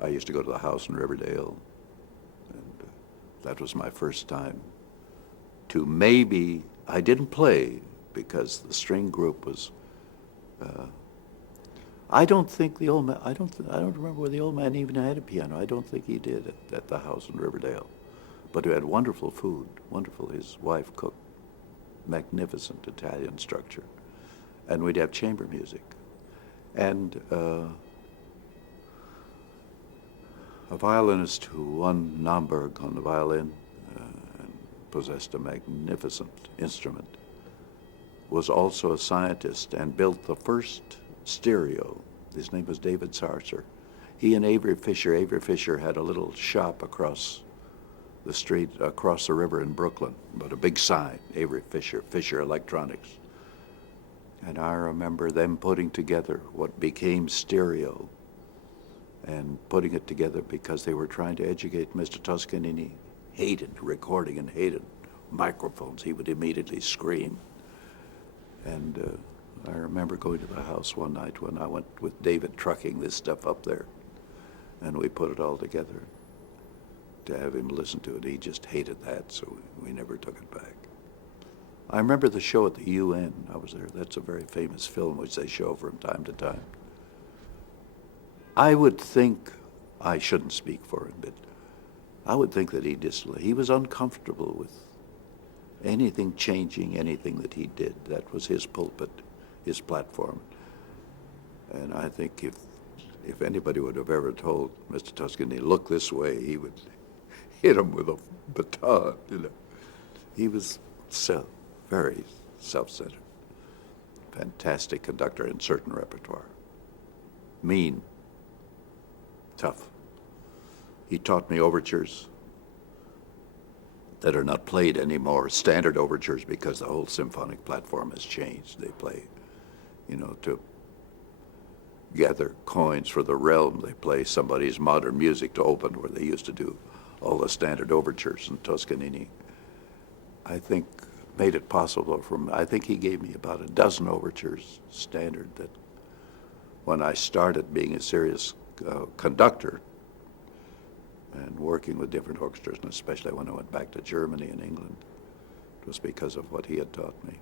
I used to go to the house in Riverdale, and that was my first time to maybe, I didn't play because the string group was, I don't think the old man, I don't remember whether the old man even had a piano. I don't think he did at the house in Riverdale. But he had wonderful food, wonderful. His wife cooked magnificent Italian structure. And we'd have chamber music. And a violinist who won Naumburg on the violin and possessed a magnificent instrument was also a scientist and built the first stereo. His name was David Sarcer. He and Avery Fisher had a little shop across the street, across the river in Brooklyn, but a big sign, Avery Fisher Electronics. And I remember them putting together what became stereo and putting it together because they were trying to educate Mr. Toscanini. Hated recording and hated microphones. He would immediately scream. And I remember going to the house one night when I went with David trucking this stuff up there, and we put it all together to have him listen to it. He just hated that, so we never took it back. I remember the show at the UN. I was there. That's a very famous film which they show from time to time. I would think, I shouldn't speak for him, but I would think that he was uncomfortable with anything changing, anything that he did. That was his pulpit, his platform. And I think if anybody would have ever told Mr. Toscanini, look this way, he would hit him with a baton, you know. He was very self-centered, fantastic conductor in certain repertoire. Mean, tough. He taught me overtures that are not played anymore, standard overtures, because the whole symphonic platform has changed. They play, you know, to gather coins for the realm, they play somebody's modern music to open, where they used to do all the standard overtures. And Toscanini, I think, made it possible for me. I think he gave me about a dozen overtures standard that when I started being a serious conductor and working with different orchestras, and especially when I went back to Germany and England, it was because of what he had taught me.